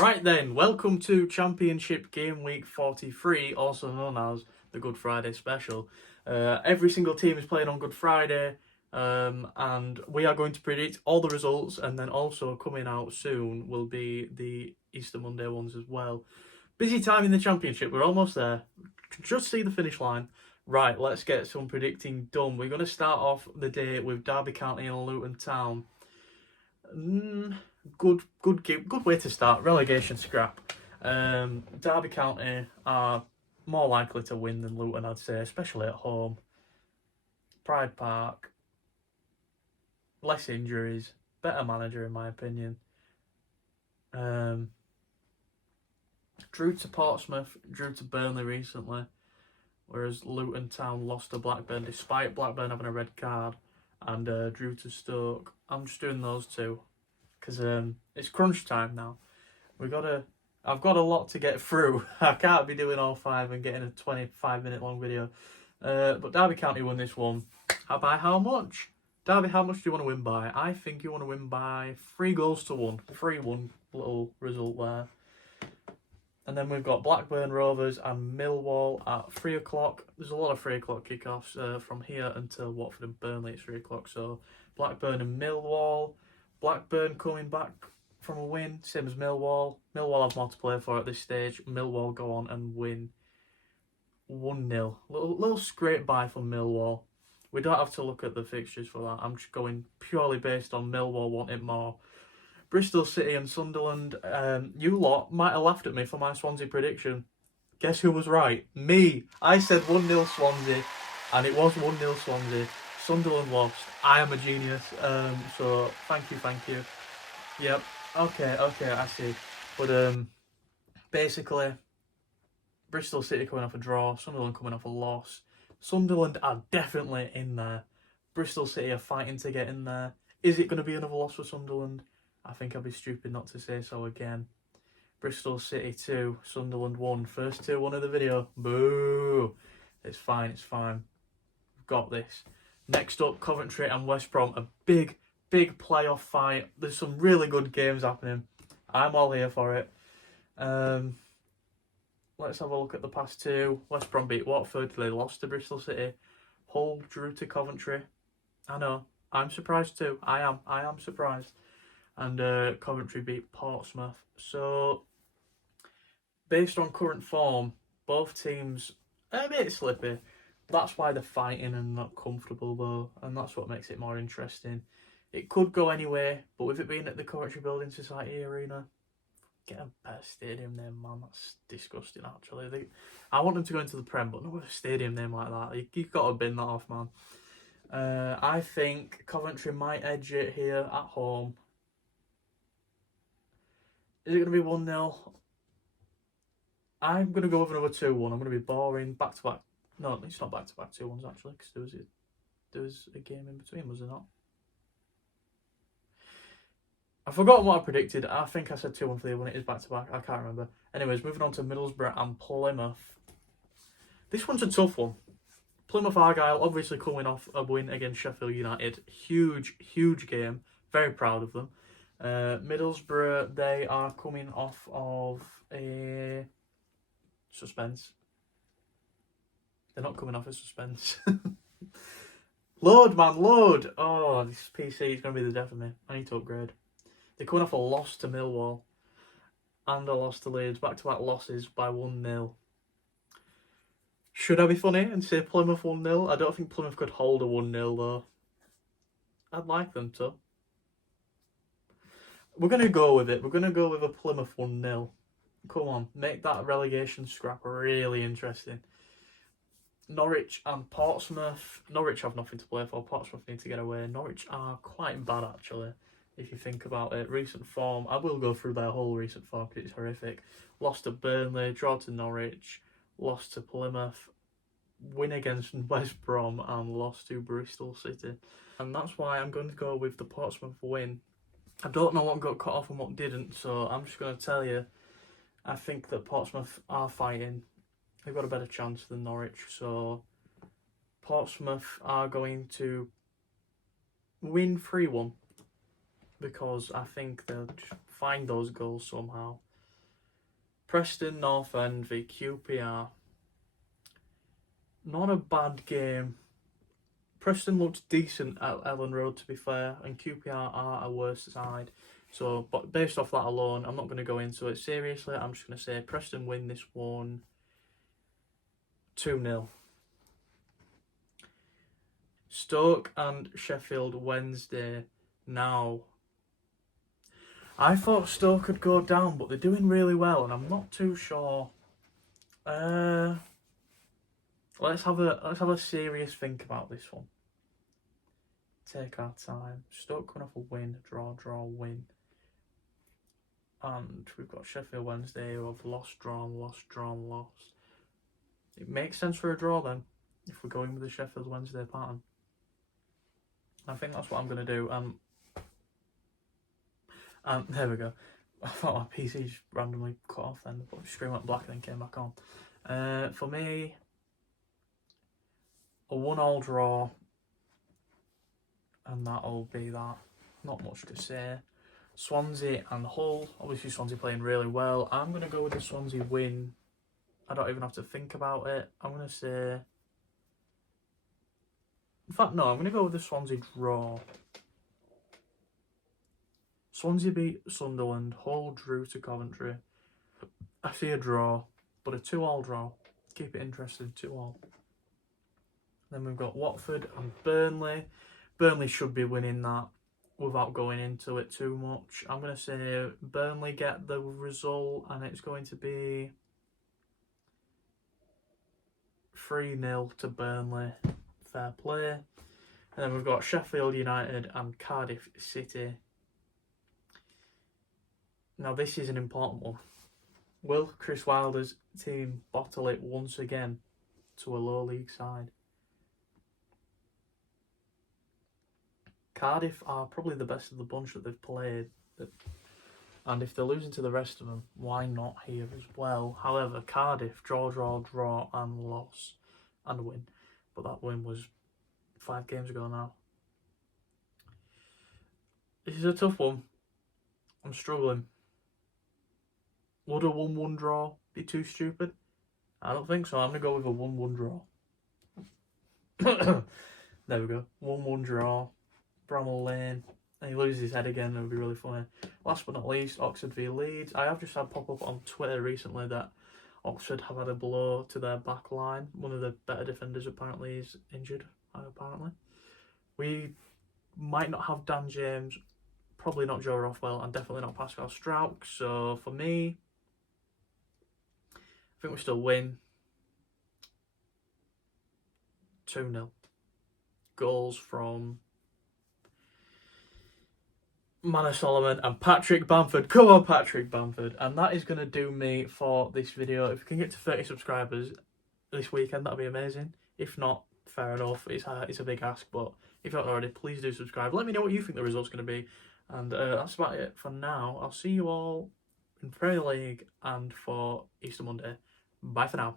Right then, welcome to Championship Game Week 43, also known as the Good Friday Special. Every single team is playing on Good Friday, and we are going to predict all the results, and then also coming out soon will be the Easter Monday ones as well. Busy time in the Championship, we're almost there. Just see the finish line. Right, let's get some predicting done. We're going to start off the day with Derby County and Luton Town. Good way to start. Relegation scrap. Derby County are more likely to win than Luton, I'd say, especially at home. Pride Park. Less injuries. Better manager, in my opinion. Drew to Portsmouth, drew to Burnley recently, whereas Luton Town lost to Blackburn despite Blackburn having a red card, and drew to Stoke. I'm just doing those two because it's crunch time now. I've got a lot to get through. I can't be doing all five and getting a 25-minute long video. But Derby County won this one. By how much? Derby, how much do you want to win by? I think you want to win by 3-1. 3-1 little result there. And then we've got Blackburn Rovers and Millwall at 3 o'clock. There's a lot of 3 o'clock kickoffs from here until Watford and Burnley at 3 o'clock. So Blackburn and Millwall. Blackburn coming back from a win, same as Millwall. Millwall have more to play for at this stage. Millwall go on and win 1-0. Little scrape by from Millwall. We don't have to look at the fixtures for that. I'm just going purely based on Millwall wanting more. Bristol City and Sunderland. You lot might have laughed at me for my Swansea prediction. Guess who was right? Me. I said 1-0 Swansea, and it was 1-0 Swansea. Sunderland lost. I am a genius. So thank you. Yep. Okay, I see. But basically, Bristol City coming off a draw, Sunderland coming off a loss. Sunderland are definitely in there. Bristol City are fighting to get in there. Is it going to be another loss for Sunderland? I think I'd be stupid not to say so again. Bristol City 2, Sunderland 1. First 2-1 of the video. Boo! It's fine. We've got this. Next up, Coventry and West Brom. A big playoff fight. There's some really good games happening. I'm all here for it. Let's have a look at the past two. West Brom beat Watford. They lost to Bristol City. Hull drew to Coventry. I know. I'm surprised too. I am surprised. And Coventry beat Portsmouth. So, based on current form, both teams are a bit slippy. That's why they're fighting and not comfortable though, and that's what makes it more interesting. It could go anyway, but with it being at the Coventry Building Society Arena, get a better stadium name, man. That's disgusting, actually. I want them to go into the Prem, but not with a stadium name like that. You've got to bin that off, man. I think Coventry might edge it here at home. Is it going to be 1-0? I'm going to go with another 2-1. I'm going to be boring. Back-to-back. No, it's not back-to-back 2-1s, actually, because there was a game in between, was there not? I've forgotten what I predicted. I think I said 2-1 for the other one. It is back-to-back. I can't remember. Anyways, moving on to Middlesbrough and Plymouth. This one's a tough one. Plymouth Argyle obviously coming off a win against Sheffield United. Huge game. Very proud of them. Middlesbrough, they are coming off of a suspense. They're not coming off a suspense. Load, man, load! Oh, this PC is going to be the death of me. I need to upgrade. They're coming off a loss to Millwall and a loss to Leeds. Back-to-back losses by 1-0. Should I be funny and say Plymouth 1-0? I don't think Plymouth could hold a 1-0 though. I'd like them to. We're going to go with it. We're going to go with a Plymouth 1-0. Come on, make that relegation scrap really interesting. Norwich and Portsmouth. Norwich have nothing to play for. Portsmouth need to get away. Norwich are quite bad, actually, if you think about it. Recent form. I will go through their whole recent form because it's horrific. Lost to Burnley, draw to Norwich, lost to Plymouth, win against West Brom, and lost to Bristol City. And that's why I'm going to go with the Portsmouth win. I don't know what got cut off and what didn't, so I'm just going to tell you, I think that Portsmouth are fighting. They've got a better chance than Norwich, so Portsmouth are going to win 3-1 because I think they'll just find those goals somehow. Preston North End v QPR. Not a bad game. Preston looked decent at Ellen Road, to be fair, and QPR are a worse side. So, but based off that alone, I'm not going to go into it seriously. I'm just going to say Preston win this one 2-0. Stoke and Sheffield Wednesday. Now, I thought Stoke could go down, but they're doing really well, and I'm not too sure. Let's have a serious think about this one. Take our time. Stoke coming off a win, draw, win. And we've got Sheffield Wednesday who have lost, drawn, lost. It makes sense for a draw then, if we're going with the Sheffield Wednesday pattern. I think that's what I'm going to do. There we go. I thought my PC just randomly cut off then, but the screen went black and then came back on. For me, a 1-1 draw, and that'll be that. Not much to say. Swansea and Hull. Obviously Swansea playing really well. I'm going to go with the Swansea win. I don't even have to think about it. I'm going to say... In fact, no, I'm going to go with the Swansea draw. Swansea beat Sunderland. Hull drew to Coventry. I see a draw, but a 2-2 draw. Keep it interesting, 2-2. Then we've got Watford and Burnley. Burnley should be winning that without going into it too much. I'm going to say Burnley get the result, and it's going to be 3-0 to Burnley. Fair play. And then we've got Sheffield United and Cardiff City. Now this is an important one. Will Chris Wilder's team bottle it once again to a low league side? Cardiff are probably the best of the bunch that they've played. And if they're losing to the rest of them, why not here as well? However, Cardiff, draw, and loss. And win. But that win was 5 games ago now. This is a tough one. I'm struggling. Would a 1-1 draw be too stupid? I don't think so. I'm going to go with a 1-1 draw. There we go. 1-1 draw. Bramall Lane. And he loses his head again. It would be really funny. Last but not least, Oxford v Leeds. I have just had pop up on Twitter recently that Oxford have had a blow to their back line. One of the better defenders apparently is injured. Apparently. We might not have Dan James. Probably not Joe Rothwell. And definitely not Pascal Strauch. So for me, I think we still win. 2-0. Goals from Manor Solomon and Patrick Bamford. Come on, Patrick Bamford. And that is going to do me for this video. If we can get to 30 subscribers this weekend, that'd be amazing. If not, fair enough. It's a big ask, but if you haven't already, please do subscribe. Let me know what you think the result's going to be. And that's about it for now. I'll see you all in Premier League and for Easter Monday. Bye for now.